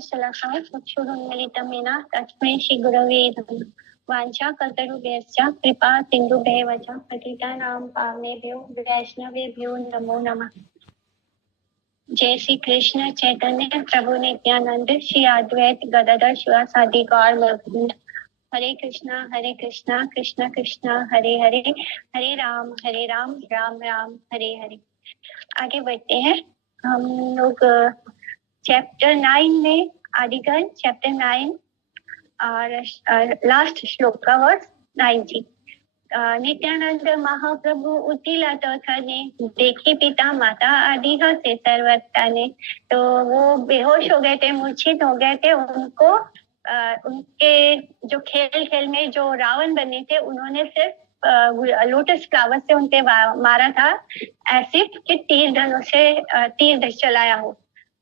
शलाकाय चक्षुरुन्मीलितं येन तस्मै श्रीगुरवे नमः। वाञ्छाकल्पतरुभ्यश्च कृपा सिन्धुभ्येव च पतितानां पावनेभ्यो वैष्णवेभ्यो नमो नमः। जय श्री कृष्ण चैतन्य प्रभु नित्यानंद श्री अद्वैत गदाधर शिवासादि गौर भक्त। हरे कृष्णा कृष्णा कृष्णा हरे हरे, हरे राम राम राम हरे हरे। आगे बढ़ते हैं हम लोग चैप्टर 9 में, आदिकांड चैप्टर 9 और लास्ट श्लोक का वर्स 90। नित्यानंद महाप्रभु उतिला तथने देखे पिता माता आदि से सर्वताने। तो वो बेहोश हो गए थे, मूर्छित हो गए थे। उनको उनके जो खेल में जो रावण बने थे, उन्होंने सिर्फ लोटस फ्लावर से उनके मारा था, ऐसे कि तीर धनुष से तीर चलाया हो।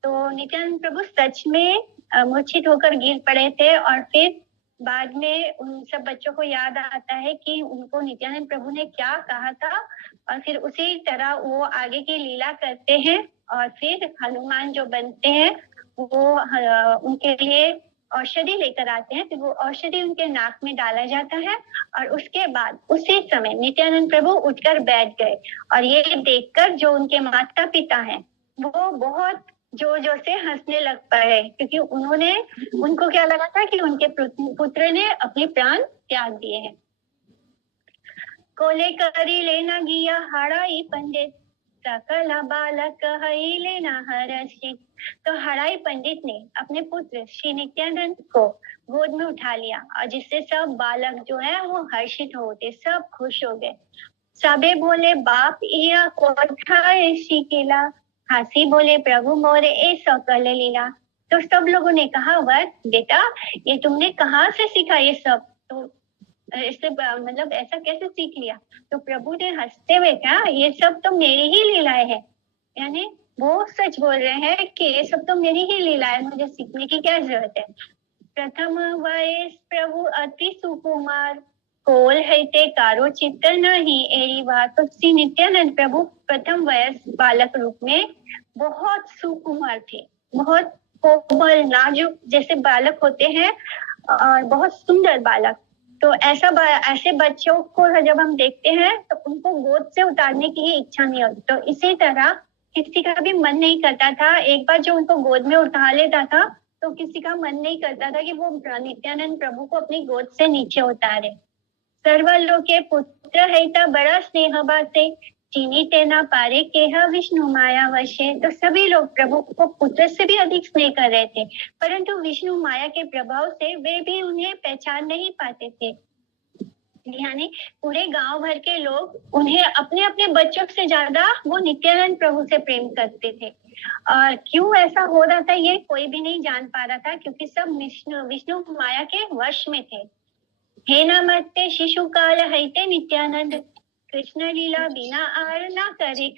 तो नित्यानंद प्रभु सच में मूर्छित होकर गिर पड़े थे और फिर बाद में उन सब बच्चों को याद आता है कि उनको नित्यानंद प्रभु ने क्या कहा था, और फिर उसी तरह वो आगे की लीला करते हैं। और फिर हनुमान जो बनते हैं वो उनके लिए औषधि लेकर आते हैं। फिर वो औषधि उनके नाक में डाला जाता है और उसके बाद उसी समय नित्यानंद प्रभु उठकर बैठ गए। और ये देखकर जो उनके माता पिता हैं वो बहुत जोर जोर से हंसने लग पड़े, क्योंकि उनको क्या लगा था कि उनके पुत्र ने अपने प्राण त्याग दिए हैं। कोले करी लेना गिया हड़ाई पंडित सकला बालक हई लेना हर्षित। तो हड़ाई पंडित ने अपने पुत्र श्री नित्यानंद को गोद में उठा लिया, और जिससे सब बालक जो है वो हर्षित हो उठे, सब खुश हो गए। सबे बोले बाप या कोठा ऋषि केला, हंसी बोले प्रभु मोरे ए सकल लीला। तो सब लोगों ने कहा, वह बेटा ये तुमने कहाँ से सीखा ये सब? तो इससे मतलब ऐसा कैसे सीख लिया? तो प्रभु ने हंसते हुए कहा, ये सब तो मेरी ही लीलाएं है। यानी वो सच बोल रहे हैं कि ये सब तो मेरी ही लीला है, मुझे सीखने की क्या जरूरत है। प्रथम वयस प्रभु अति सुकुमार, कोल है ते कारो चित्त नहीं एरी बात। तो श्री नित्यानंद प्रभु प्रथम वयस बालक रूप में बहुत सुकुमार थे, बहुत कोमल नाजुक जैसे बालक होते हैं, और बहुत सुंदर बालक। तो ऐसे बच्चों को जब हम देखते हैं तो उनको गोद से उतारने की ही इच्छा नहीं होती। तो इसी तरह किसी का भी मन नहीं करता था, एक बार जो उनको गोद में उठा लेता था तो किसी का मन नहीं करता था कि वो नित्यानंद प्रभु को अपनी गोद से नीचे उतारे। सर्वलोके पुत्र है बड़ा स्नेह बासे, चीनी तेना पारे केहा विष्णु माया वशे। तो सभी लोग प्रभु को पुत्र से भी अधिक स्नेह कर रहे थे, परंतु विष्णु माया के प्रभाव से वे भी उन्हें पहचान नहीं पाते थे। यानी पूरे गांव भर के लोग उन्हें अपने अपने बच्चों से ज्यादा वो नित्यानंद प्रभु से प्रेम करते थे। और क्यों ऐसा हो रहा था ये कोई भी नहीं जान पा रहा था, क्योंकि सब विष्णु माया के वश में थे। हे नमस्ते शिशु काल हैते नित्यानंद, कृष्ण लीला बिना आर ना करे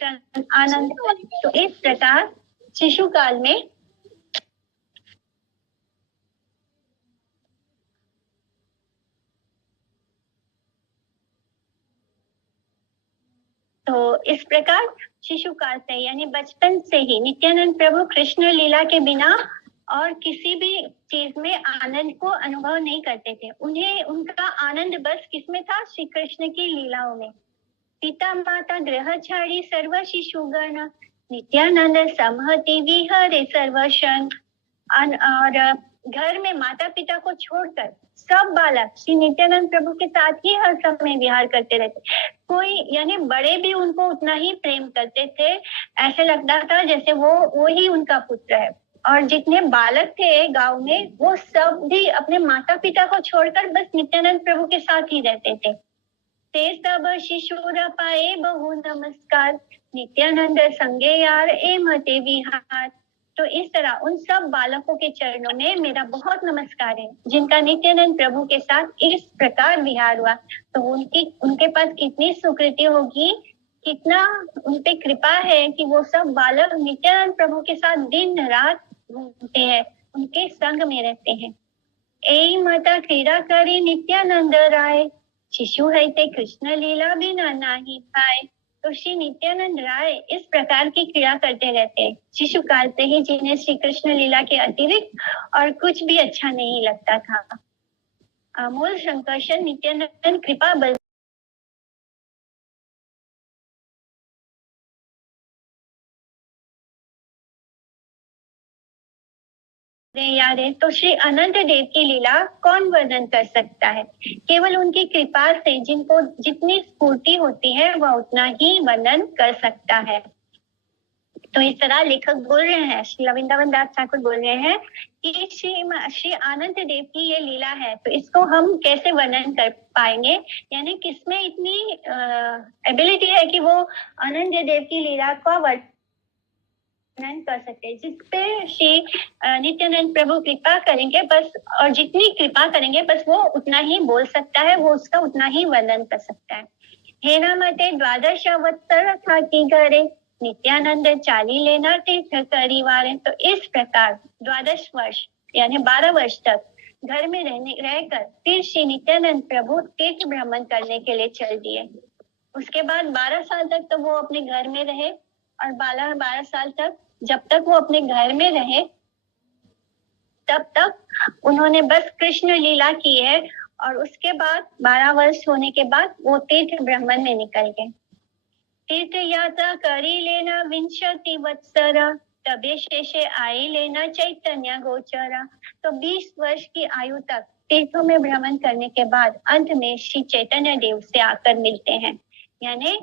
आनंद। तो इस प्रकार शिशु काल में इस प्रकार शिशु काल से यानी बचपन से ही नित्यानंद प्रभु कृष्ण लीला के बिना और किसी भी चीज में आनंद को अनुभव नहीं करते थे। उन्हें उनका आनंद बस किसमें था? श्री कृष्ण की लीलाओं में। पिता माता ग्रह छाड़ी सर्व शिशुगण, नित्यानंद समहति विहरे सर्वशन। और घर में माता पिता को छोड़कर सब बालक श्री नित्यानंद प्रभु के साथ ही हर समय विहार करते रहते। कोई यानी बड़े भी उनको उतना ही प्रेम करते थे, ऐसे लगता था जैसे वो ही उनका पुत्र है। और जितने बालक थे गांव में वो सब भी अपने माता पिता को छोड़कर बस नित्यानंद प्रभु के साथ ही रहते थे। ते सब शिशुर पाए बहु नमस्कार, नित्यानंद संगे यार ए मते विहार। तो इस तरह उन सब बालकों के चरणों में मेरा बहुत नमस्कार है, जिनका नित्यानंद प्रभु के साथ इस प्रकार विहार हुआ। तो उनके पास कितनी सुकृति होगी, कितना उनपे कृपा है कि वो सब बालक नित्यानंद प्रभु के साथ दिन रात घूमते हैं, उनके संग में रहते हैं। ए माता क्रीड़ा करी नित्यानंद राय, शिशु है ते कृष्ण लीला बिना नाही पाए। तो श्री नित्यानंद राय इस प्रकार की क्रिया करते रहते हैं शिशु काल से ही, जिन्हें श्री कृष्ण लीला के अतिरिक्त और कुछ भी अच्छा नहीं लगता था। अमूल शंकरशन नित्यानंद कृपा बल याद है तो श्री अनंत देव की लीला कौन वर्णन कर सकता है। केवल उनकी कृपा से जिनको जितनी स्फूर्ति होती है वह उतना ही वर्णन कर सकता है। तो इस तरह लेखक बोल रहे हैं, श्री वृंदावन दास ठाकुर बोल रहे हैं कि श्री अनंत देव की ये लीला है, तो इसको हम कैसे वर्णन कर पाएंगे, यानी किसमें इतनी एबिलिटी है कि वो अनंत देव की लीला का वर्णन कर सकते हैं, जिसपे श्री नित्यानंद प्रभु कृपा करेंगे बस, और जितनी कृपा करेंगे बस वो उतना ही बोल सकता है, वो उसका उतना ही वर्णन कर सकता है। हे नामते द्वादश वत्सर था की घरे नित्यानंद चाली लेना तीर्थ करीवारे। तो इस प्रकार 12 वर्ष यानी 12 वर्ष तक घर में रहकर फिर श्री नित्यानंद प्रभु तीर्थ भ्रमण करने के लिए चल दिए। उसके बाद 12 साल तक तो वो अपने घर में रहे, और 12 साल तक जब तक वो अपने घर में रहे तब तक उन्होंने बस कृष्ण लीला की है, और उसके बाद 12 वर्ष होने के बाद वो तीर्थ भ्रमण में निकल गए। तीर्थ यात्रा करी लेना विंशति वत्सरा तबे शेषे आई लेना चैतन्य गोचरा। तो 20 वर्ष की आयु तक तीर्थों में भ्रमण करने के बाद अंत में श्री चैतन्य देव से आकर मिलते हैं, यानी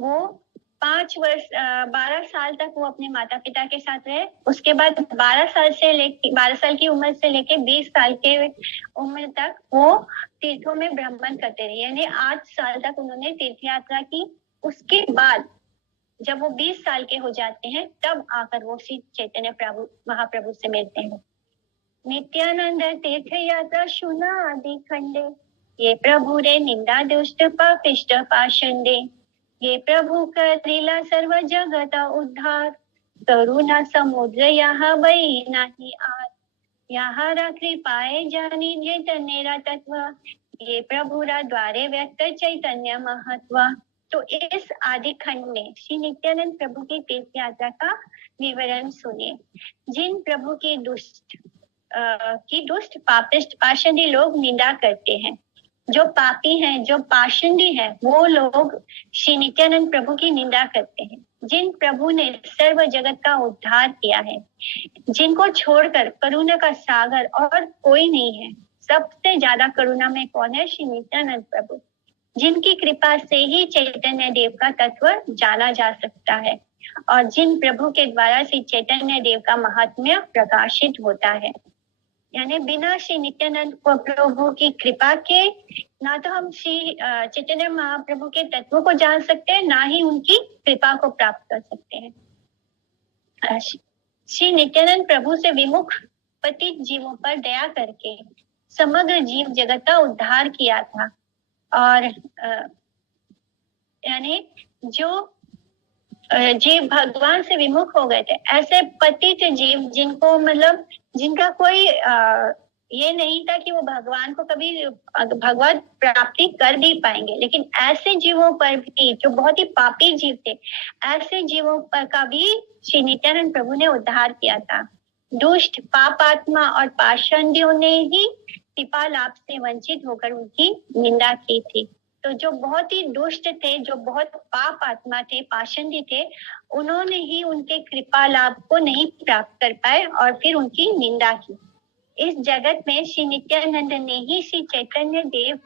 वो 12 साल तक वो अपने माता पिता के साथ रहे। उसके बाद 12 साल की उम्र से लेके 20 साल के उम्र तक वो तीर्थों में भ्रमण करते रहे, यानी 8 साल तक उन्होंने तीर्थ यात्रा की। उसके बाद जब वो 20 साल के हो जाते हैं तब आकर वो श्री चैतन्य प्रभु महाप्रभु से मिलते हैं। नित्यानंद तीर्थ यात्रा सुना आदि खंडे ये प्रभु रे निंदा दुष्ट पापिष्ट पाषंडे। ये प्रभु करीला सर्व जगत उद्धार करुणा समुद्र यहाँ बई नाही आर। यहाँ कृपाए जानी चैतन्य तत्व ये प्रभु रा द्वारे व्यक्त चैतन्य महत्व। तो इस आदि खंड में श्री नित्यानंद प्रभु की तीर्थ यात्रा का विवरण सुनिए। जिन प्रभु की दुष्ट पापिष्ट पाषंडी लोग निंदा करते हैं, जो पापी हैं, जो पाषंडी हैं, वो लोग श्री नित्यानंद प्रभु की निंदा करते हैं। जिन प्रभु ने सर्व जगत का उद्धार किया है, जिनको छोड़कर करुणा का सागर और कोई नहीं है, सबसे ज्यादा करुणा में कौन है? श्री नित्यानंद प्रभु, जिनकी कृपा से ही चैतन्य देव का तत्व जाना जा सकता है, और जिन प्रभु के द्वारा श्री चैतन्य देव का महात्म्य प्रकाशित होता है। यानी बिना श्री नित्यानंद प्रभु की कृपा के ना तो हम श्री चैतन्य महाप्रभु के तत्व को जान सकते हैं, ना ही उनकी कृपा को प्राप्त कर सकते हैं। श्री नित्यानंद प्रभु से विमुख पतित जीवों पर दया करके समग्र जीव जगत का उद्धार किया था। और यानी जो जीव भगवान से विमुख हो गए थे, ऐसे पतित जीव जिनको मतलब जिनका कोई ये नहीं था कि वो भगवान को कभी भगवत प्राप्ति कर भी पाएंगे, लेकिन ऐसे जीवों पर भी जो बहुत ही पापी जीव थे, ऐसे जीवों पर का भी श्री नित्यानंद प्रभु ने उद्धार किया था। दुष्ट पापात्मा और पाषंडियों ने ही कृपा लाभ से वंचित होकर उनकी निंदा की थी। तो जो बहुत ही दुष्ट थे, जो बहुत पाप आत्मा थे, पाषंडी थे, उन्होंने ही उनके कृपा लाभ को नहीं प्राप्त कर पाए और फिर उनकी निंदा की। इस जगत में श्री नित्यानंद ने ही श्री चैतन्य देव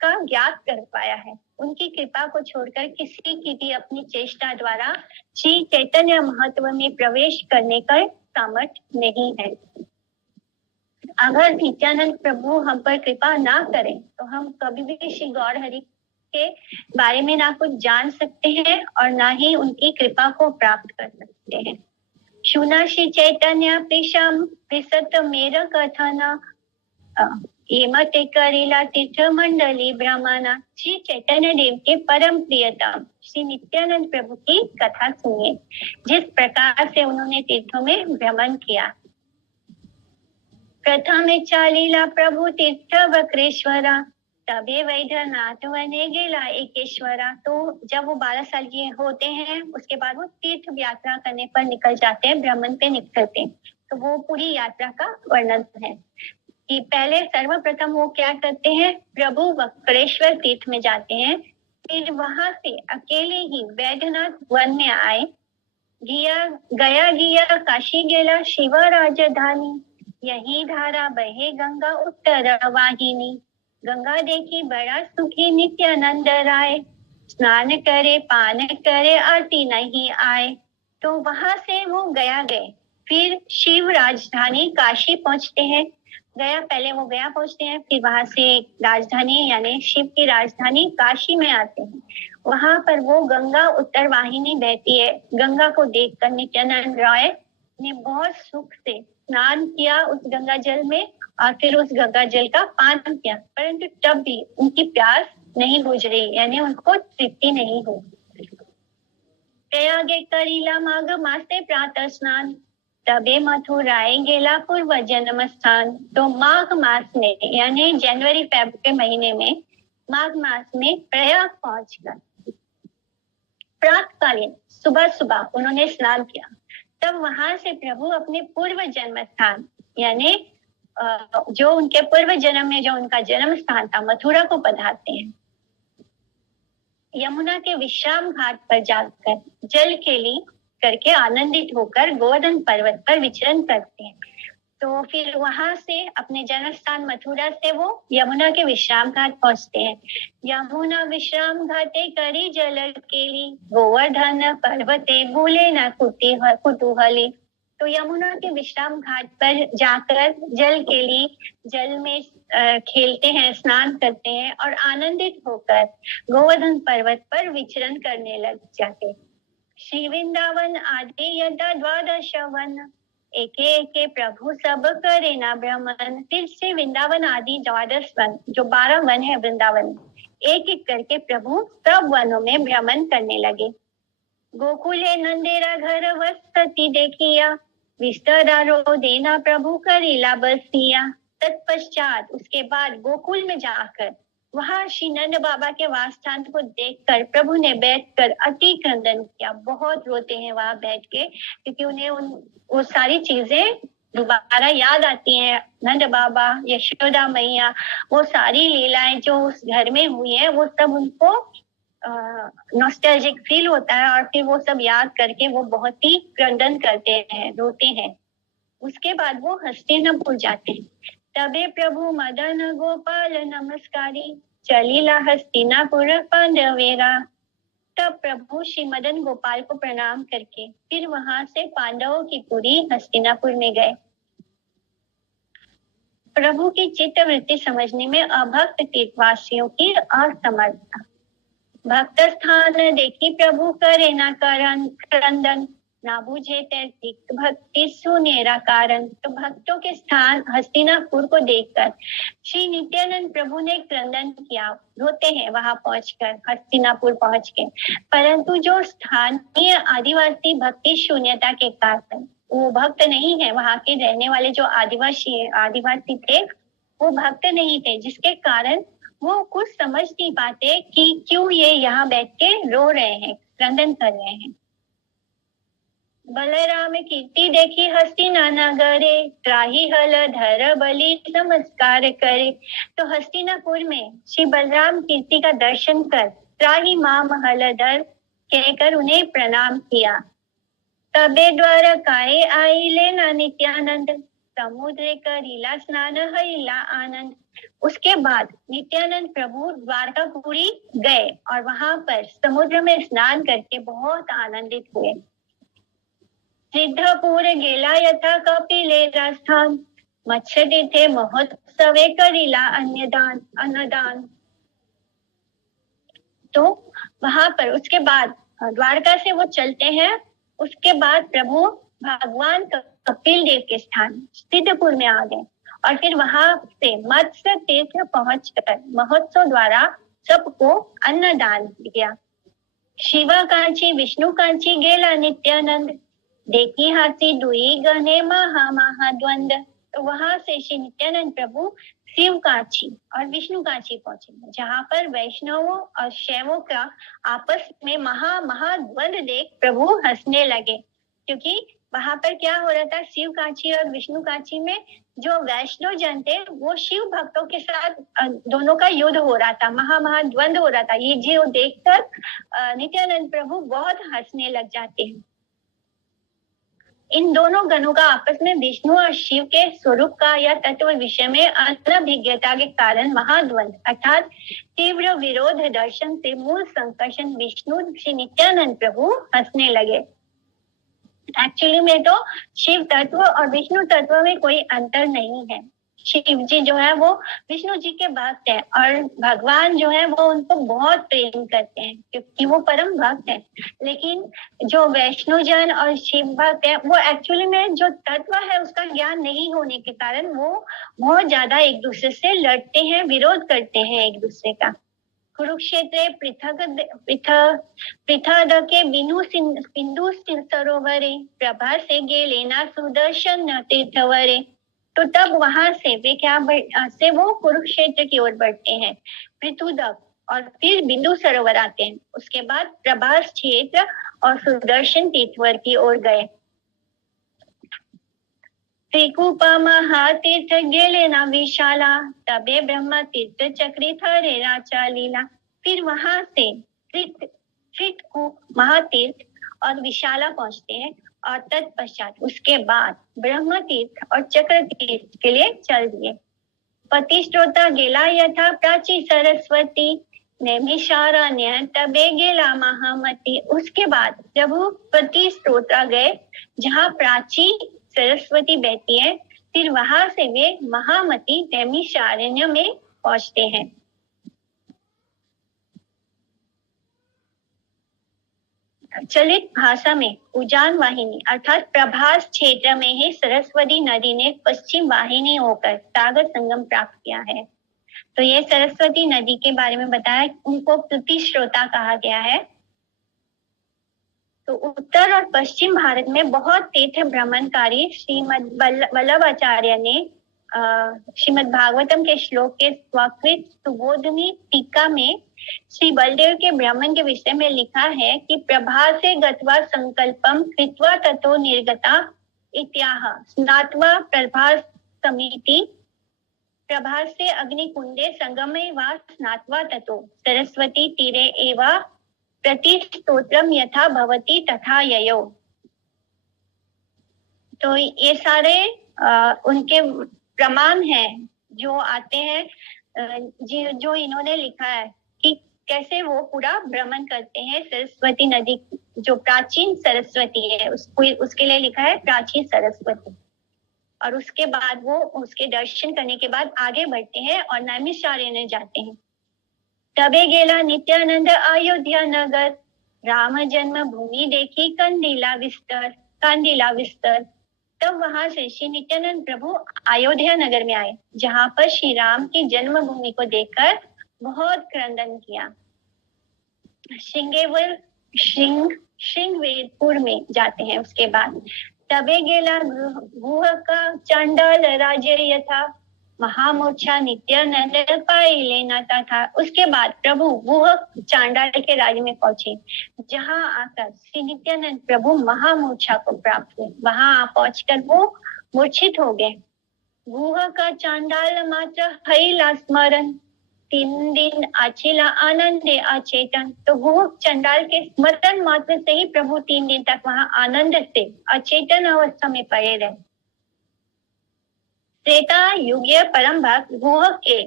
का ज्ञात कर पाया है। उनकी कृपा को छोड़कर किसी की भी अपनी चेष्टा द्वारा श्री चैतन्य महत्व में प्रवेश करने का सामर्थ्य नहीं है। अगर नित्यानंद प्रभु हम पर कृपा ना करें तो हम कभी भी श्री गौर हरि के बारे में ना कुछ जान सकते हैं और ना ही उनकी कृपा को प्राप्त कर सकते हैं। सुना श्री चैतन्य प्रिशम प्रिसत मेरा कथना ये मते करेला तीर्थ मंडली ब्रह्मणा। श्री चैतन्य देव के परम प्रियतम श्री नित्यानंद प्रभु की कथा सुनिए, जिस प्रकार से उन्होंने तीर्थों में भ्रमण किया। प्रथमे चालीला प्रभु तीर्थ वक्रेश्वरा तबे वैद्यनाथ वने गेला एकेश्वरा। तो जब वो 12 साल के होते हैं उसके बाद वो तीर्थ यात्रा करने पर निकल जाते हैं, भ्रमण पे निकलते हैं। तो वो पूरी यात्रा का वर्णन है कि पहले सर्वप्रथम वो क्या करते हैं, प्रभु वक्रेश्वर तीर्थ में जाते हैं। फिर वहां से अकेले ही वैद्यनाथ वन में आए। गया काशी गेला शिव राजधानी, यही धारा बहे गंगा उत्तर वाहिनी। गंगा देखी बड़ा सुखी नित्यानंद राय, स्नान करे पान करे आरती नहीं आए। तो वहां से वो गया गए, फिर शिव राजधानी काशी पहुंचते हैं। पहले वो गया पहुंचते हैं, फिर वहां से राजधानी यानी शिव की राजधानी काशी में आते हैं। वहां पर वो गंगा उत्तर वाहिनी बहती है। गंगा को देखकर नित्यानंद राय ने बहुत सुख से स्नान किया उस गंगा जल में, और फिर उस गंगा जल का पान किया, परंतु तब भी उनकी प्यास नहीं बुझ रही, यानी उनको तृप्ति नहीं हो। प्रयागे करीला माघ मासे प्रातः स्नान, तबे मथुराए गेला पूर्व जन्म स्थान। तो माघ मास में यानी जनवरी फेब्रुअरी के महीने में, माघ मास में प्रयाग पहुंचकर प्रातःकालीन सुबह सुबह उन्होंने स्नान किया। तब वहां से प्रभु अपने पूर्व जन्म स्थान यानी जो उनके पूर्व जन्म में जो उनका जन्म स्थान था मथुरा को पधारते हैं। यमुना के विश्राम घाट पर जाकर जल खेली करके आनंदित होकर गोवर्धन पर्वत पर विचरण करते हैं। तो फिर वहां से अपने जन्म स्थान मथुरा से वो यमुना के विश्राम घाट पहुंचते हैं। यमुना विश्राम घाटे करी जल केली, गोवर्धन पर्वते भूले न कुतूहली। तो यमुना के विश्राम घाट पर जाकर जल में खेलते हैं, स्नान करते हैं और आनंदित होकर गोवर्धन पर्वत पर विचरण करने लग जाते। श्री वृंदावन आदि यदा द्वादश वन, एके एके प्रभु सब करे ना भ्रमण। फिर से वृंदावन आदि द्वादश वन, जो 12 वन है वृंदावन, एक एक करके प्रभु सब वनों में भ्रमण करने लगे। गोकुले नंदेरा घर वसती देखिया, विस्तरा रो देना प्रभु करीला बसिया। तत्पश्चात उसके बाद गोकुल में जाकर वहां श्री नंद बाबा के वास स्थान को देखकर प्रभु ने बैठकर अति क्रंदन किया। बहुत रोते हैं वहां बैठ के, क्योंकि उन्हें वो सारी चीजें दोबारा याद आती हैं। नंद बाबा, यशोदा मैया, वो सारी लीलाएं जो उस घर में हुई है वो सब उनको नॉस्टैल्जिक फील होता है, और फिर वो सब याद करके वो बहुत ही क्रंदन करते हैं, रोते हैं। उसके बाद वो हस्तिनापुर जाते हैं। तबे प्रभु मदन गोपाल नमस्कारी, चलीला हस्तिनापुर पांडवेरा। तब प्रभु श्री मदन गोपाल को प्रणाम करके फिर वहां से पांडवों की पुरी हस्तिनापुर में गए। प्रभु की चित्त वृत्ति समझने में अभक्त तीर्थवासियों की असमर्थता। भक्त स्थान देखी प्रभु करे ना क्रंदन, ना बुझे तैतिक भक्ति सुनेरा कारण। तो भक्तों के स्थान हस्तिनापुर को देखकर श्री नित्यानंद प्रभु ने क्रंदन किया, रोते हैं वहां पहुंचकर, हस्तिनापुर पहुंच के। परंतु जो स्थानीय आदिवासी भक्ति शून्यता के कारण वो भक्त नहीं है, वहां के रहने वाले जो आदिवासी थे वो भक्त नहीं थे, जिसके कारण वो कुछ समझ नहीं पाते कि क्यों ये यहाँ बैठ के रो रहे हैं, क्रंदन कर रहे हैं। बलराम कीर्ति देखी हस्तिना नगरे, त्राही हल धर बलि नमस्कार करे। तो हस्तिनापुर में श्री बलराम कीर्ति का दर्शन कर त्राही माम हलधर कहकर उन्हें प्रणाम किया। तबे द्वारकाए आइले ना नित्यानंद, समुद्र करीला स्नान हईला आनंद। उसके बाद नित्यानंद प्रभु द्वारकापुरी गए और वहां पर समुद्र में स्नान करके बहुत आनंदित हुए। सिद्धपुर गेला यथा कपिले राजस्थान, मत्स्य तीर्थे महोत्सवे करीला अन्नदान। तो वहां पर उसके बाद द्वारका से वो चलते हैं। उसके बाद प्रभु भगवान कपिल देव के स्थान सिद्धपुर में आ गए और फिर वहां से मत्स्य तीर्थ पहुंचकर महोत्सव द्वारा सबको अन्नदान दिया। शिवा कांची विष्णु कांची गेला नित्यानंद, देखी हाथी दुई गणे महाद्वंद। तो वहां से श्री नित्यानंद प्रभु शिव कांची और विष्णु कांची पहुंचे, जहां पर वैष्णवों और शैवों का आपस में महाद्वंद देख प्रभु हंसने लगे, क्योंकि वहां पर क्या हो रहा था, शिव कांची और विष्णु कांची में जो वैष्णव जन थे वो शिव भक्तों के साथ दोनों का युद्ध हो रहा था, महाद्वंद हो रहा था। ये जो देखकर नित्यानंद प्रभु बहुत हंसने लग जाते हैं। इन दोनों गणों का आपस में विष्णु और शिव के स्वरूप का या तत्व विषय में अनभिज्ञता के कारण महाद्वंद अर्थात तीव्र विरोध दर्शन से मूल संकर्षण विष्णु श्री नित्यानंद प्रभु हंसने लगे। एक्चुअली में तो शिव तत्व और विष्णु तत्व में कोई अंतर नहीं है। शिव जी जो है वो विष्णु जी के भक्त है और भगवान जो है वो उनको बहुत प्रेम करते हैं क्योंकि वो परम भक्त है। लेकिन जो वैष्णव जन और शिव भक्त है वो एक्चुअली में जो तत्व है उसका ज्ञान नहीं होने के कारण वो बहुत ज्यादा एक दूसरे से लड़ते हैं, विरोध करते हैं एक दूसरे का। कुरुक्षेत्र पृथद के बिंदु सरोवरे प्रभा से गेलेना सुदर्शन तीर्थवरे। तो तब वहां से वे से वो कुरुक्षेत्र की ओर बढ़ते हैं, पृथुदक और फिर बिंदु सरोवर आते हैं, उसके बाद प्रभास क्षेत्र और सुदर्शन तीर्थवर की ओर गए। त्रिकूप महातीर्थ गेले ना विशाला तबे ब्रह्म तीर्थ चक्रित हरे राचा लीला। फिर वहां से त्रिकूप महातीर्थ और विशाला पहुंचते हैं और तत्पश्चात उसके बाद ब्रह्म तीर्थ और चक्र तीर्थ के लिए चल दिए। पति स्त्रोता गेला यथा प्राची सरस्वती नैमिषारण्य तबे गेला महामती। उसके बाद प्रभु पति स्त्रोता गए जहाँ प्राची सरस्वती बहती है, फिर वहां से वे महामती नैमिषारण्य में पहुंचते हैं। चलित भाषा में उजान वाहिनी अर्थात प्रभास क्षेत्र में ही सरस्वती नदी ने पश्चिम वाहिनी होकर सागर संगम प्राप्त किया है। तो ये सरस्वती नदी के बारे में बताया, उनको प्रतिश्रोता कहा गया है। तो उत्तर और पश्चिम भारत में बहुत तीर्थ भ्रमणकारी श्रीमद वल्लभाचार्य ने श्रीमद भागवतम के श्लोक के स्वाकृत सुबोधनी टीका में श्री बलदेव के भ्रमण के विषय में लिखा है कि प्रभा से गत्वा संकल्पम कृत्वा ततो निर्गता इत्याह स्नात्वा प्रभा समिति। प्रभा से अग्निकुंडे संगमे वा स्नात्वा ततो सरस्वती तीरे एवा प्रतिस्तोत्रम यथा भवति तथा ययो। तो ये सारे उनके प्रमाण हैं जो आते हैं जो इन्होंने लिखा है कि कैसे वो पूरा भ्रमण करते हैं सरस्वती नदी, जो प्राचीन सरस्वती है उसके लिए लिखा है प्राचीन सरस्वती। और उसके बाद वो उसके दर्शन करने के बाद आगे बढ़ते हैं और नैमिषारण्य जाते हैं। तबे गेला नित्यानंद अयोध्या नगर राम जन्म भूमि देखी कंदीला विस्तर। तब वहां से श्री नित्यानंद प्रभु अयोध्या नगर में आए, जहां पर श्री राम की जन्मभूमि को देखकर बहुत क्रंदन किया। श्रृंगवेरपुर में जाते हैं। उसके बाद तबे गेला गुह का चांडाल राज्य यथा महामूर्छा नित्यानंद पाई लेना था। उसके बाद प्रभु गुह चांडाल के राज्य में पहुंचे, जहां आकर श्री नित्यानंद प्रभु महामूर्छा को प्राप्त हुए। वहां पहुंचकर वो मूर्छित हो गए। गुह का चांडाल मात्र हईला स्मरण 3 दिन आचिला आनंदे अचेतन। तो गुह चांडाल के स्मरण मात्र से ही प्रभु 3 दिन तक वहां आनंद से अचेतन अवस्था में पड़े रहे। त्रेता युगीय परम भक्त गुह के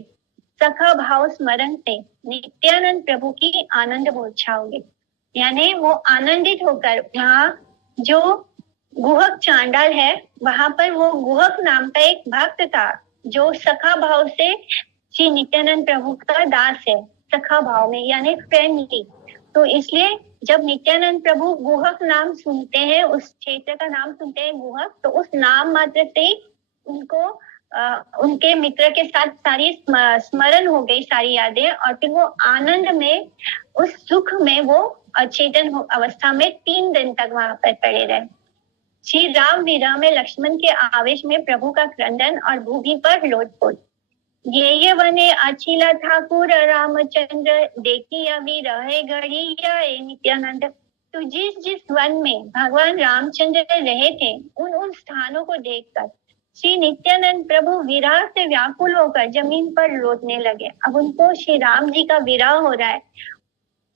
सखा भाव स्मरण से नित्यानंद प्रभु की आनंद मूर्छा हो गई, यानी वो आनंदित होकर वहाँ जो गुहक चांडाल है वहां पर वो गुहक नाम का एक भक्त था जो सखा भाव से श्री नित्यानंद प्रभु का दास है, सखा भाव में यानी फ्रेंडली। तो इसलिए जब नित्यानंद प्रभु गुहक नाम सुनते हैं, उस क्षेत्र का नाम सुनते हैं गुहक, तो उस नाम मात्र से ही उनको उनके मित्र के साथ सारी स्मरण हो गई, सारी यादें, और फिर वो आनंद में, उस सुख में वो अचेतन अवस्था में 3 दिन तक वहां पर पड़े रहे। श्री राम विरह में लक्ष्मण के आवेश में प्रभु का क्रंदन और भूमि पर लोटपोट। ये वने अचिला ठाकुर रामचंद्र देखी अभी रहे घड़िया नित्यानंद। तो जिस जिस वन में भगवान रामचंद्र रहे थे उन स्थानों को देखकर श्री नित्यानंद प्रभु विरह से व्याकुल होकर जमीन पर लौटने लगे। अब उनको श्री राम जी का विरह हो रहा है,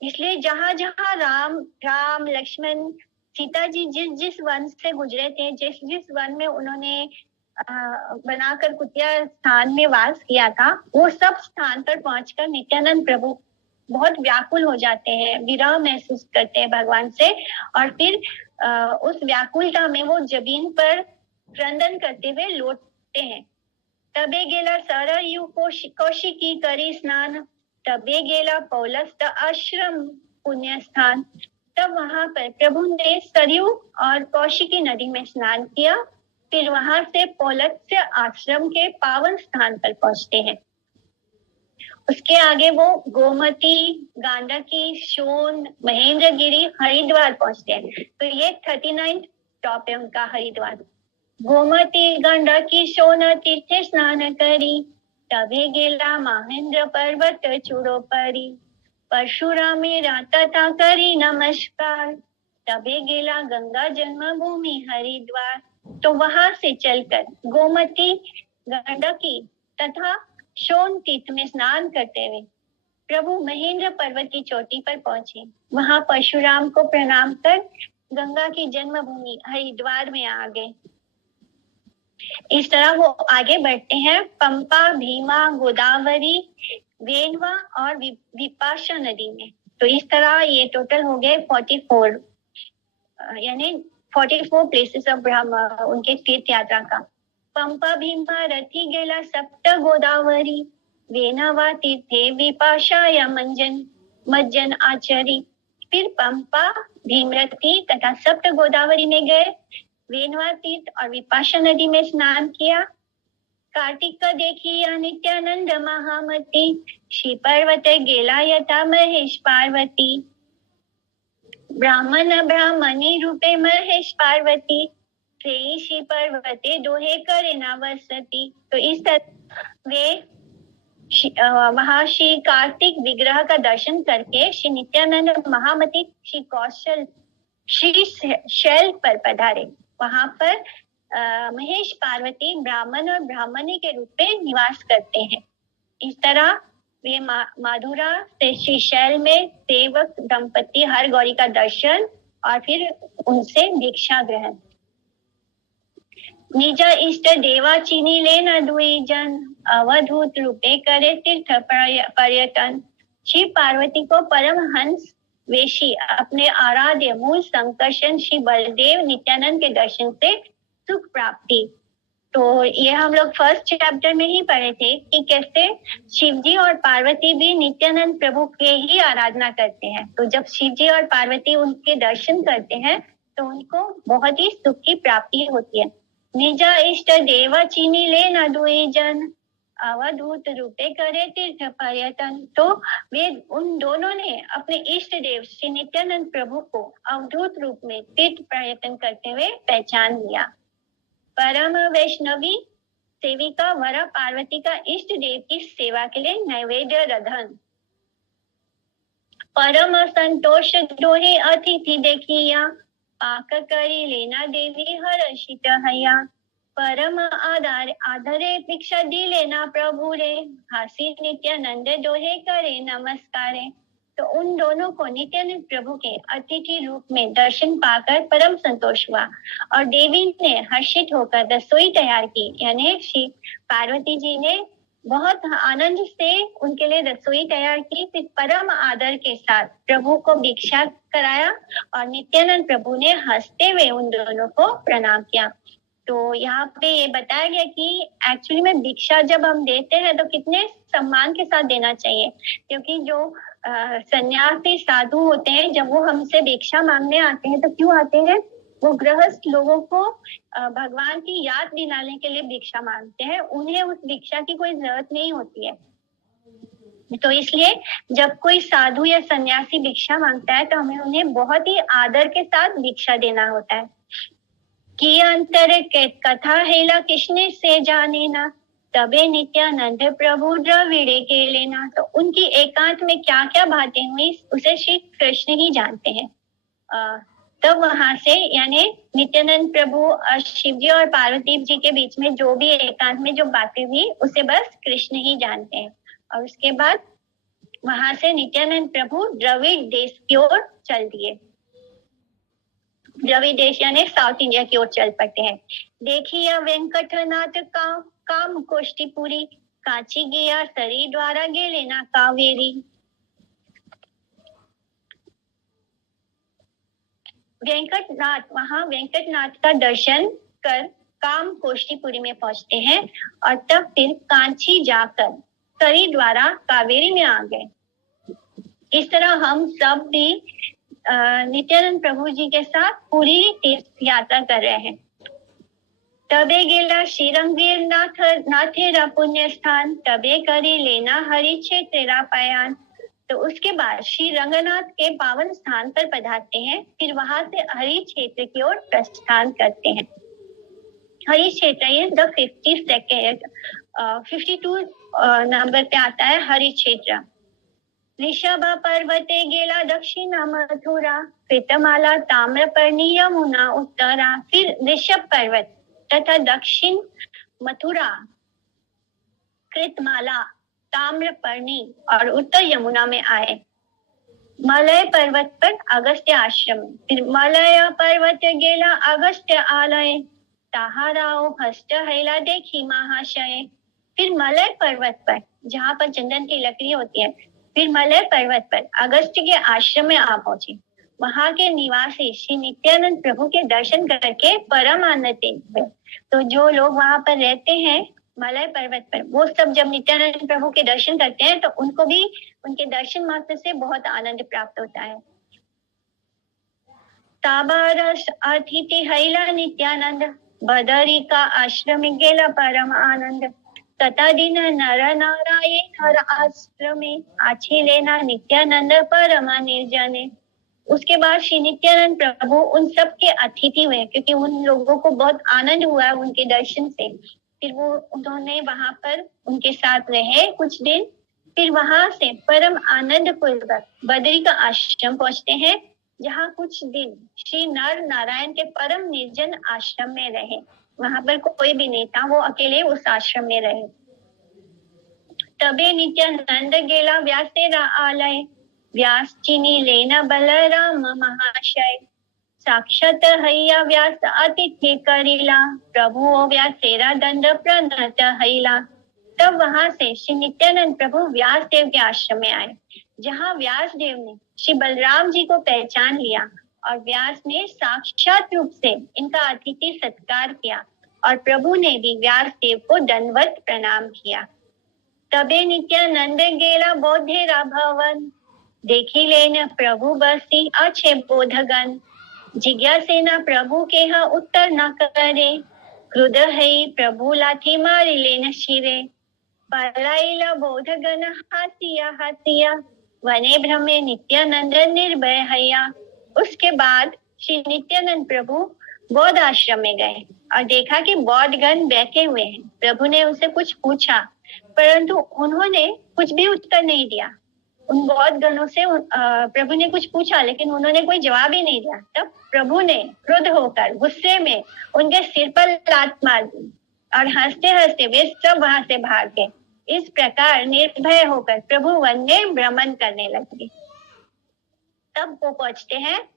इसलिए जहां जहां राम लक्ष्मण सीता जी जिस जिस वन से गुजरे थे, जिस जिस वन में उन्होंने बनाकर कुटिया स्थान में वास किया था, वो सब स्थान पर पहुंचकर नित्यानंद प्रभु बहुत व्याकुल हो जाते हैं, विरह महसूस करते हैं भगवान से, और फिर उस व्याकुलता में वो जमीन पर क्रंदन करते हुए लौटते हैं। तबे गेला सरयू कौशिकी करी स्नान, तबे गेला पौलस्त आश्रम पुण्य स्थान। तब वहां पर प्रभु ने सरयू और कौशिकी नदी में स्नान किया, फिर वहां से पौलस्य आश्रम के पावन स्थान पर पहुंचते हैं। उसके आगे वो गोमती, गांडकी, सोन, महेंद्रगिरी, हरिद्वार पहुंचते हैं। तो ये 39 स्टॉप है उनका हरिद्वार। गोमती गंडकी सोन तीर्थे स्नान करी, तबे गेला महेंद्र पर्वत चूड़ो परी, परशुरामे तथा करी नमस्कार, तबे गेला गंगा जन्मभूमि हरिद्वार। तो वहां से चलकर गोमती, गंडकी तथा सोन तीर्थ में स्नान करते हुए प्रभु महेंद्र पर्वत की चोटी पर पहुंचे। वहां परशुराम को प्रणाम कर गंगा की जन्मभूमि हरिद्वार में आ गए। इस तरह वो आगे बढ़ते हैं पंपा, भीमा, गोदावरी, वेणवा और विपाशा नदी में। तो इस तरह ये टोटल हो गए 44, यानी 44 प्लेसेस ऑफ उनके तीर्थ यात्रा का। पंपा भीमा रथी गेला सप्त गोदावरी, वेणवा तीर्थे विपाशा या मज्जन आचरी। फिर पंपा, भीमरथी तथा सप्त गोदावरी में गए, वेणवा तीर्थ और विपाशा नदी में स्नान किया। कार्तिक का देखिया नित्यानंद महामती, श्री पर्वत गेला यथा महेश पार्वती। ब्राह्मणी रूपे महेश पार्वती, श्री पर्वते दोहे करे नवसती। तो इस तरह वे वहां श्री कार्तिक विग्रह का दर्शन करके श्री नित्यानंद महामती श्री कौशल श्री शैल पर पधारे। वहां पर महेश पार्वती ब्राह्मण और ब्राह्मणी के रूप में निवास करते हैं। इस तरह वे माधुरा से श्री शैल में सेवक दंपति हर गौरी का दर्शन और फिर उनसे दीक्षा ग्रहण। निज इष्ट देवा चीनी लेना दुई जन, अवधूत रूपे करे तीर्थ पर्यटन। श्री पार्वती को परमहंस वेशी अपने आराध्य मूल संकर्षण श्री बलदेव नित्यानंद के दर्शन से सुख प्राप्ति। तो ये हम लोग फर्स्ट चैप्टर में ही पढ़े थे कि कैसे शिवजी और पार्वती भी नित्यानंद प्रभु के ही आराधना करते हैं। तो जब शिवजी और पार्वती उनके दर्शन करते हैं तो उनको बहुत ही सुख की प्राप्ति होती है। निजा इष्ट देवा चीनी ले न दुई जन, अवधूत रूपे करे तीर्थ पर्यटन। तो वे उन दोनों ने अपने इष्ट देव श्री नित्यानंद प्रभु को अवधूत रूप में तीर्थ पर्यटन करते हुए पहचान लिया। परम वैष्णवी सेविका वरा पार्वती का इष्ट देव की सेवा के लिए नैवेद्य रधन। परम संतोष दोहे अतिथि देखिया, पाक करी लेना देवी हर्षित हैया। परम आदरे भिक्षा दी लेना प्रभु रे, हासी नित्यानंद दोहे करे नमस्कारे। तो उन दोनों को नित्यानंद प्रभु के अतिथि रूप में दर्शन पाकर परम संतोष हुआ और देवी ने हर्षित होकर रसोई तैयार की, यानी श्री पार्वती जी ने बहुत आनंद से उनके लिए रसोई तैयार की। फिर परम आदर के साथ प्रभु को भिक्षा कराया और नित्यानंद प्रभु ने हंसते हुए उन दोनों को प्रणाम किया। तो यहाँ पे ये बताया गया कि एक्चुअली में भिक्षा जब हम देते हैं तो कितने सम्मान के साथ देना चाहिए, क्योंकि जो सन्यासी साधु होते हैं जब वो हमसे भिक्षा मांगने आते हैं तो क्यों आते हैं, वो गृहस्थ लोगों को भगवान की याद दिलाने के लिए भिक्षा मांगते हैं, उन्हें उस भिक्षा की कोई जरूरत नहीं होती है। तो इसलिए जब कोई साधु या सन्यासी भिक्षा मांगता है तो हमें उन्हें बहुत ही आदर के साथ भिक्षा देना होता है। की अंतर के कथा हेला किसने से जाने ना, तबे नित्यानंद प्रभु द्रविड़े के लेना। तो उनकी एकांत में क्या क्या बातें हुई उसे श्री कृष्ण ही जानते हैं। तब वहां से यानी नित्यानंद प्रभु और शिव जी और पार्वती जी के बीच में जो भी एकांत में जो बातें हुई उसे बस कृष्ण ही जानते हैं। और उसके बाद वहां से नित्यानंद प्रभु द्रविड़ देश की ओर चल दिए। द्रविड़ देश यानी साउथ इंडिया की ओर चल पड़ते हैं। देखिए वेंकटनाथ का काम कोष्टीपुरी, काची गया सरी द्वारा गेले ना कावेरी। वेंकटनाथ, वहां वेंकटनाथ का दर्शन कर काम कोष्टीपुरी में पहुंचते हैं और तब फिर कांची जाकर सरी द्वारा कावेरी में आ गए। इस तरह हम सब भी नित्यानंद प्रभु जी के साथ पूरी तीर्थ यात्रा कर रहे हैं। तबे गेला श्रीरंगवीर नाथ नाथेरा पुण्य स्थान, तबे करी लेना हरि क्षेत्रेरा पयान। तो उसके बाद श्री रंगनाथ के पावन स्थान पर पधारते हैं, फिर वहां से हरि क्षेत्र की ओर प्रस्थान करते हैं। हरि क्षेत्र ये द 52 नंबर पे आता है हरि क्षेत्र। ऋषभ पर्वते गेला दक्षिणा मथुरा, कृतमाला ताम्रपर्णी यमुना उत्तरा। फिर ऋषभ पर्वत तथा दक्षिण मथुरा, कृतमाला, ताम्रपर्णी और उत्तर यमुना में आए। मलय पर्वत पर अगस्त्य आश्रम, फिर मलय पर्वत गेला अगस्त्य आलय, ताहाराओ हस्त हैला देखी महाशय। फिर मलय पर्वत पर जहाँ पर चंदन की लकड़ी होती है, फिर मलय पर्वत पर अगस्त्य के आश्रम में आ पहुंचे। वहां के निवासी श्री नित्यानंद प्रभु के दर्शन करके परम आनंदित हुए। तो जो लोग वहां पर रहते हैं मलय पर्वत पर, वो सब जब नित्यानंद प्रभु के दर्शन करते हैं तो उनको भी उनके दर्शन मात्र से बहुत आनंद प्राप्त होता है। ताबारस अतिथि हैला नित्यानंद, बदरी का आश्रम गेला परम आनंद। तथा दिन नर नारायण हर आश्रमे, आछी लेना नित्यानंद परम निर्जने। उसके बाद श्री नित्यानंद प्रभु उन सब के अतिथि हुए, क्योंकि उन लोगों को बहुत आनंद हुआ उनके दर्शन से। फिर वो उन्होंने वहां पर उनके साथ रहे कुछ दिन, फिर वहां से परम आनंद पूर्वक बद्री का आश्रम पहुंचते हैं, जहाँ कुछ दिन श्री नर नारायण के परम निर्जन आश्रम में रहे। वहां पर कोई भी नहीं था, वो अकेले उस आश्रम में रहे। तबे नित्यानंद गेला व्यासेरा आलय, व्यास चिनी लेना बलराम महाशय। साक्षात हैया व्यास अतिथि करीला, प्रभु व्यासेरा दंड प्रणत हैला। तब वहां से श्री नित्यानंद प्रभु व्यास देव के आश्रम में आए, जहाँ व्यास देव ने श्री बलराम जी को पहचान लिया और व्यास ने साक्षात रूप से इनका अतिथि सत्कार किया और प्रभु ने भी व्यास देव को दंडवत प्रणाम किया। तबे नित्यानंद गेला बोधेरा भवन, देखी लेन प्रभु बसी अच्छे बोधगन। जिज्ञासेना प्रभु के हा उत्तर न करे, क्रुद्ध है प्रभु लाठी मारी लेन शिरे। पलाइला बोधगन हासिया हासिया, वने भ्रमे नित्यानंद निर्भय हैया। उसके बाद श्री नित्यानंद प्रभु बौद्ध आश्रम में गए और देखा कि बौद्धगण बैठे हुए हैं। प्रभु ने उनसे कुछ पूछा, परंतु उन्होंने कुछ भी उत्तर नहीं दिया। उन बौद्ध गणों से प्रभु ने कुछ पूछा, लेकिन उन्होंने कोई जवाब ही नहीं दिया। तब प्रभु ने क्रोध होकर गुस्से में उनके सिर पर लात मार दी और हंसते हंसते वे सब वहां से भाग गए। इस प्रकार निर्भय होकर प्रभु वन में भ्रमण करने लगे। तब वो पहुंचते हैं,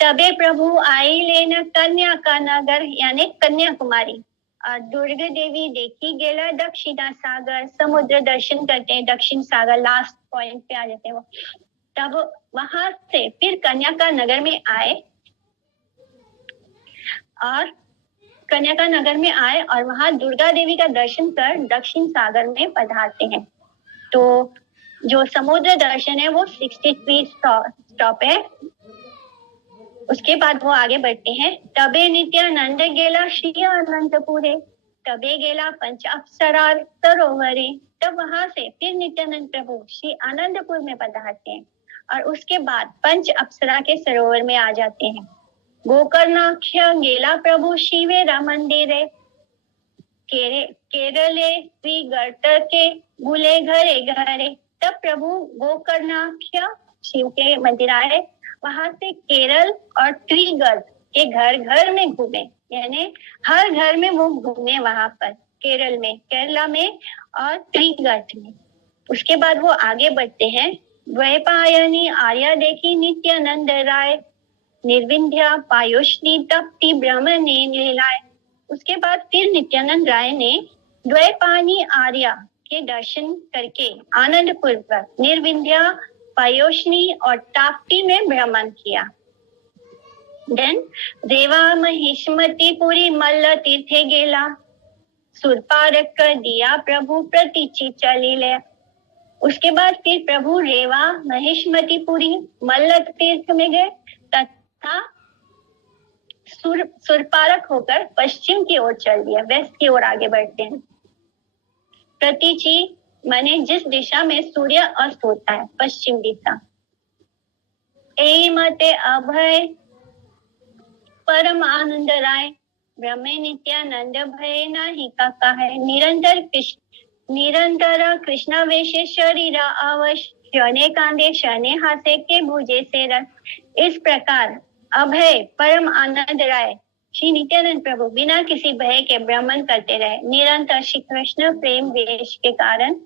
तबे प्रभु आई लेना कन्या का नगर यानी कन्याकुमारी। दुर्ग देवी देखी गेला दक्षिणा सागर, समुद्र दर्शन करते हैं, दक्षिण सागर लास्ट पॉइंट पे आ जाते हैं वो। तब वहां से फिर कन्या नगर में आए और कन्या नगर में आए और वहां दुर्गा देवी का दर्शन कर दक्षिण सागर में पधारते हैं। तो जो समुद्र दर्शन है वो 63 स्टॉप है। उसके बाद वो आगे बढ़ते हैं। तबे नित्यानंद गेला श्री अनंतपुरे, तबे गेला पंच अप्सरा सरोवरे। तब वहां से फिर नित्यानंद प्रभु श्री आनंदपुर में पधारते हैं और उसके बाद पंच अप्सरा के सरोवर में आ जाते हैं। गोकर्णाख्य गेला प्रभु शिवेरा मंदिरे, केरले श्री गर्त के बुले घरे घरे। तब प्रभु गोकर्णाख्य शिव के मंदिर आए, वहां से केरल और त्रिगर्त के घर घर में घूमे, यानी हर घर में वो घूमे वहां पर, केरल में, केरला में और त्रिगर्त में। उसके बाद वो आगे बढ़ते हैं। द्वैपायनी आर्या देखी नित्यानंद राय, निर्विंध्या पायोष्णी तप्ती ब्रह्मणे लीलाए। उसके बाद फिर नित्यानंद राय ने द्वैपायनी आर्या के दर्शन करके आनंद पूर्वक निर्विंध्या पायोष्णी और ताप्ती में भ्रमण किया। देन देवा महिष्मती पुरी मल्ल तीर्थे गेला, सुरपारक कर दिया प्रभु प्रतीचि चलिले। उसके बाद फिर प्रभु रेवा महिष्मतीपुरी मल्ल तीर्थ में गए तथा सुरपारक होकर पश्चिम की ओर चल दिया, वेस्ट की ओर आगे बढ़ते हैं। प्रतीचि माने जिस दिशा में सूर्य अस्त होता है, पश्चिम दिशा। ए मते अभय परम आनंद राय, ब्रह्मे नित्यानंद भय नाही का है। निरंतर कृष्ण वेशे शरीर अवश्य, शने कांदे शने हाथे के भुजे से रस। इस प्रकार अभय परम आनंद राय श्री नित्यानंद प्रभु बिना किसी भय के भ्रमण करते रहे। निरंतर श्री कृष्ण प्रेम वेश के कारण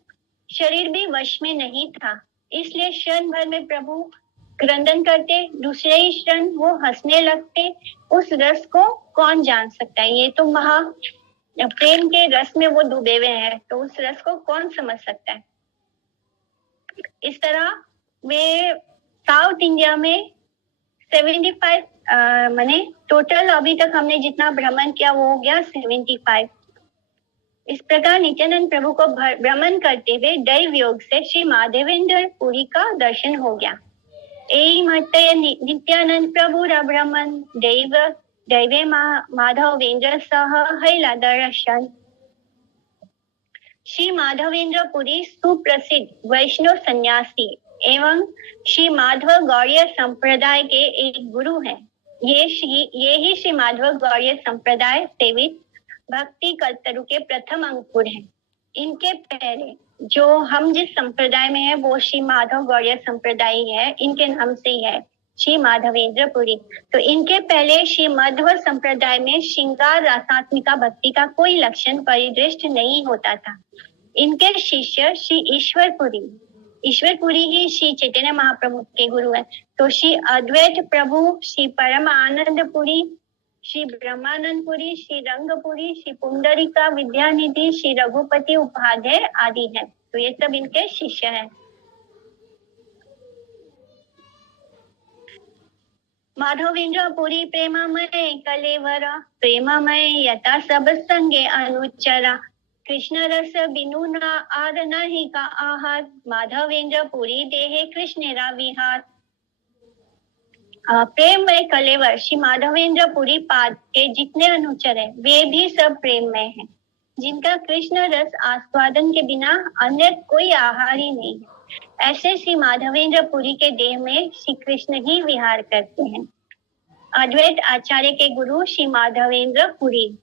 शरीर भी वश में नहीं था, इसलिए क्षण भर में प्रभु क्रंदन करते, दूसरे ही क्षण वो हंसने लगते। उस रस को कौन जान सकता है? ये तो महा प्रेम के रस में वो डूबे हुए हैं, तो उस रस को कौन समझ सकता है? इस तरह वे साउथ इंडिया में 75 माने टोटल अभी तक हमने जितना भ्रमण किया वो हो गया 75। इस प्रकार नित्यानंद प्रभु को भ्रमण करते हुए दैव योग से श्री माधवेंद्र पुरी का दर्शन हो गया। एई मते नित्यानंद प्रभु भ्रमण दैवे माधवेंद्र सह हैला दर्शन। श्री माधवेंद्र पुरी सुप्रसिद्ध वैष्णव सन्यासी एवं श्री माधव गौड़ीय संप्रदाय के एक गुरु हैं। ये ही श्री माधव गौड़ीय संप्रदाय सेवित भक्ति कल्पतरु के प्रथम अंकुर हैं। इनके पहले जो हम जिस संप्रदाय में है वो श्री माधव गौड़ीय संप्रदाय है, इनके नाम से ही है श्री माधवेंद्र पुरी। तो इनके पहले श्री माधव संप्रदाय में श्रृंगार रसात्मिका भक्ति का कोई लक्षण परिदृष्ट नहीं होता था। इनके शिष्य श्री ईश्वरपुरी ही श्री चैतन्य महाप्रभु के गुरु हैं। तो श्री अद्वैत प्रभु, श्री परम आनंद पुरी, श्री ब्रह्मानंद पुरी, श्री रंगपुरी, श्री पुंडरीका विद्यानिधि, श्री रघुपति उपाध्याय आदि हैं। तो ये सब इनके शिष्य हैं। माधवेंद्र पुरी प्रेममय कलेवरा, प्रेममय यथा सब संगे अनुचरा। कृष्ण रस बिनु ना आर नहीं का आहार, माधवेंद्र पुरी देहे कृष्णेरा विहार। प्रेम में कलेवर श्री माधवेंद्र पुरी पाद के जितने अनुचर हैं वे भी सब प्रेम में हैं, जिनका कृष्ण रस आस्वादन के बिना अन्य कोई आहार ही नहीं है। ऐसे श्री माधवेंद्र पुरी के देह में श्री कृष्ण ही विहार करते हैं। अद्वैत आचार्य के गुरु श्री माधवेंद्र पुरी।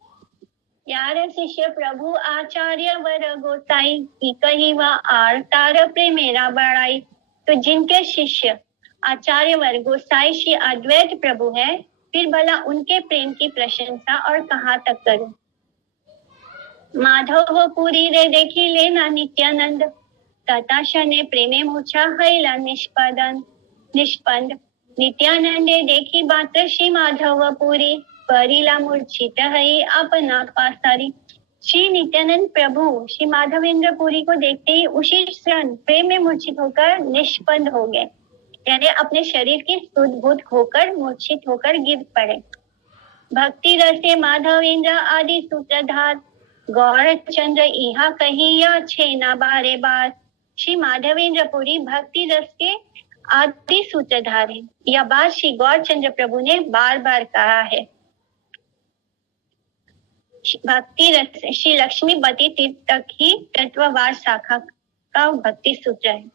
यार शिष्य प्रभु आचार्य वर गोसाई, की कही व आर तार प्रेमेरा बड़ाई। तो जिनके शिष्य आचार्य वर गोसाई श्री अद्वैत प्रभु है, फिर भला उनके प्रेम की प्रशंसा और कहाँ तक करूं। माधव पुरी रे देखी लेना नित्यानंद, तथा शने प्रेमे मूर्छा हैला निष्पंद। नित्यानंदे देखी बात श्री माधव पुरी, परिला मूर्छित है अपना पासारी। श्री नित्यानंद प्रभु श्री माधवेंद्र पुरी को देखते ही उसी क्षण प्रेम में मूर्छित होकर निष्पंद हो गए, यानी अपने शरीर की सुध बुध खोकर मूर्छित होकर गिर पड़े। भक्ति रसे माधवेंद्र आदि सूत्रधार, गौर चंद्र इहा कहिया छेना बारे बार। श्री माधवेंद्र पुरी भक्ति रस के आदि सूत्रधार हैं। यह बात श्री गौर चंद्र प्रभु ने बार बार कहा है। भक्ति रस श्री लक्ष्मीपति तीर्थ तक ही तत्ववार शाखा का भक्ति सूत्र है।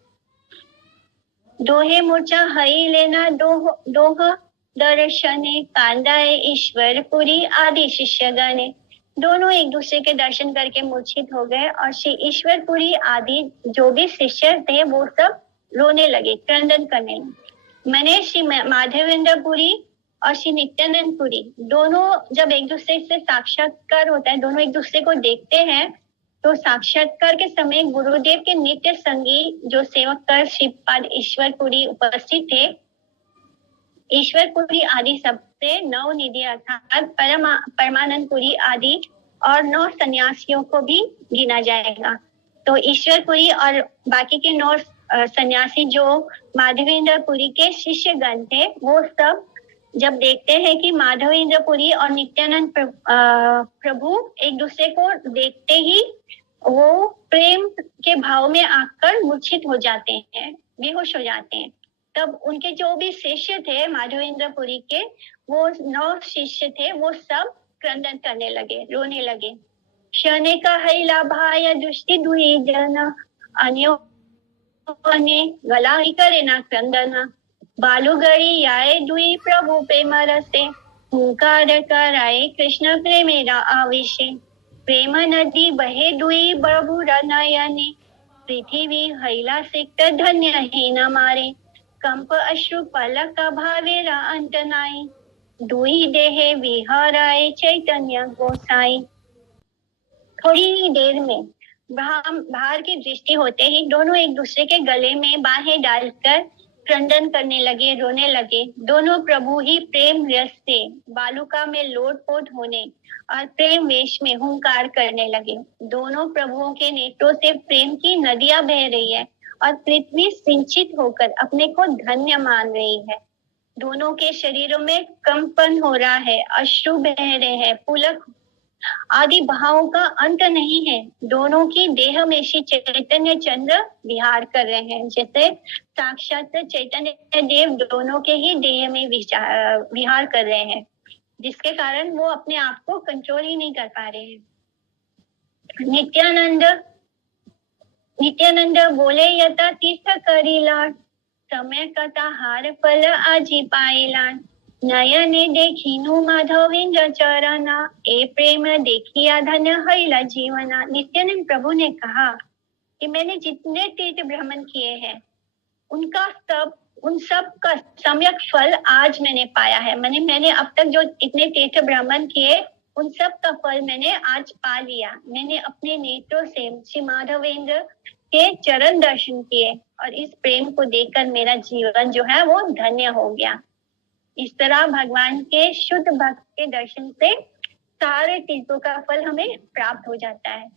दोहे मूर्छा हई लेना दोह दर्शने कांदाए ईश्वरपुरी आदि शिष्यगणे। दोनों एक दूसरे के दर्शन करके मूर्छित हो गए और श्री ईश्वरपुरी आदि जो भी शिष्य थे वो सब रोने लगे, क्रंदन करने लगे। मैंने श्री माधवेंद्रपुरी और श्री नित्यानंदपुरी दोनों जब एक दूसरे से साक्षात्कार होता है, दोनों एक दूसरे को देखते हैं, तो साक्षात्कार के समय गुरुदेव के नित्य संगी जो सेवक कर श्रीपाद ईश्वरपुरी उपस्थित थे, ईश्वरपुरी आदि सबसे 9 निधि अर्थात परमानंदपुरी आदि और 9 सन्यासियों को भी गिना जाएगा। तो ईश्वरपुरी और बाकी के 9 सन्यासी जो माधवेंद्रपुरी के शिष्यगण थे, वो सब जब देखते हैं कि माधवेंद्रपुरी और नित्यानंद प्रभु एक दूसरे को देखते ही वो प्रेम के भाव में आकर मूर्छित हो जाते हैं, बेहोश हो जाते हैं। तब उनके जो भी शिष्य थे माधवेंद्रपुरी के, वो 9 शिष्य थे, वो सब क्रंदन करने लगे, रोने लगे। क्षणे का हैला भाया दृष्टि दुई जन अन्यो ने गला ही करे ना क्रंदन। बालुगड़ी आए दुई प्रभु प्रेम रसे, हुंकार कराए कृष्ण प्रेमेरा आवेशे। प्रेम नदी बहे दुई प्रभु नयने, पृथ्वी हैला सिक्त धन्य ही न मारे। कंप अश्रु पलक भावेरा अंत नाई, दुई देहे विहराए चैतन्य गोसाई। थोड़ी ही देर में बाहर की दृष्टि होते ही दोनों एक दूसरे के गले में बाहें डालकर क्रंदन करने लगे, रोने लगे। दोनों प्रभु ही प्रेम रस से बालुका में लोटपोट होने और प्रेम वेश में हुंकार करने लगे। दोनों प्रभुओं के नेत्रों से प्रेम की नदियां बह रही है और पृथ्वी सिंचित होकर अपने को धन्य मान रही है। दोनों के शरीरों में कंपन हो रहा है, अश्रु बह रहे हैं, पुलक आदि भावों का अंत नहीं है। दोनों की देह में श्री चैतन्य चंद्र विहार कर रहे हैं, जैसे साक्षात चैतन्य देव दोनों के ही देह में विहार कर रहे हैं, जिसके कारण वो अपने आप को कंट्रोल ही नहीं कर पा रहे हैं। नित्यानंद बोले यथा तीर्थ करीला, समय कथा हार फल आजी पाएला। नयने देखीनु माधवेंद्र चरना, ए प्रेम देखिया धन्य हैला जीवना। नित्यानंद प्रभु ने कहा कि मैंने जितने तीर्थ भ्रमण किए हैं उन सब का सम्यक फल आज मैंने पाया है। मैंने अब तक जो इतने तीर्थ भ्रमण किए उन सब का फल मैंने आज पा लिया। मैंने अपने नेत्रों से श्री माधवेंद्र के चरण दर्शन किए और इस प्रेम को देखकर मेरा जीवन जो है वो धन्य हो गया। इस तरह भगवान के शुद्ध भक्त के दर्शन से सारे तीर्थों का फल हमें प्राप्त हो जाता है।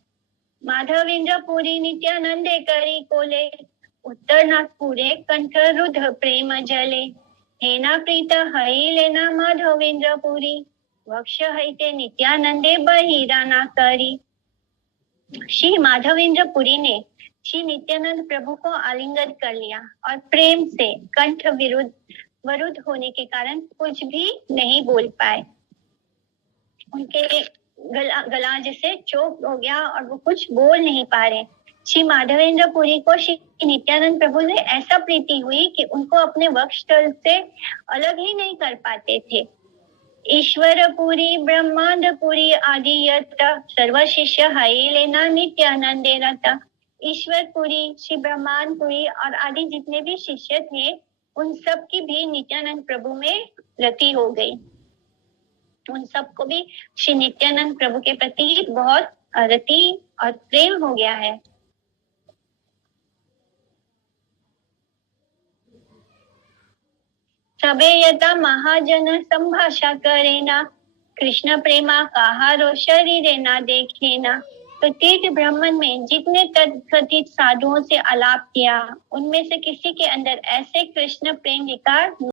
माधवेंद्र पुरी नित्यानंदे करी कोले, उत्तर नागपुरे कंठ रुद्र प्रेम जले। हेना प्रीत हई लेना माधवेंद्र पुरी, वक्ष हईते नित्यानंदे बहिरा ना करी। श्री माधवेंद्र पुरी ने श्री नित्यानंद प्रभु को आलिंगन कर लिया और प्रेम से कंठ वरुद्ध होने के कारण कुछ भी नहीं बोल पाए। उनके गला जैसे चोक हो गया और वो कुछ बोल नहीं पा रहे। श्री माधवेंद्र पुरी को श्री नित्यानंद प्रभु से ऐसा प्रीति हुई कि उनको अपने वक्षस्थल से अलग ही नहीं कर पाते थे। ईश्वरपुरी ब्रह्मांडपुरी आदि यत सर्व शिष्य हई लेना नित्यानंदे रता। ईश्वरपुरी, श्री ब्रह्मांडपुरी और आदि जितने भी शिष्य थे उन सब की भी नित्यानंद प्रभु में रति हो गई। उन सबको भी श्री नित्यानंद प्रभु के प्रति बहुत रति और प्रेम हो गया है। सबे यथा महाजन संभाषा करेना, कृष्ण प्रेमा कहारो शरीरे ना देखेना। तो तीर्थ ब्राह्मण में जितने तथाकथित साधुओं से आलाप किया, उनमें से किसी के अंदर ऐसे कृष्ण प्रेम विकार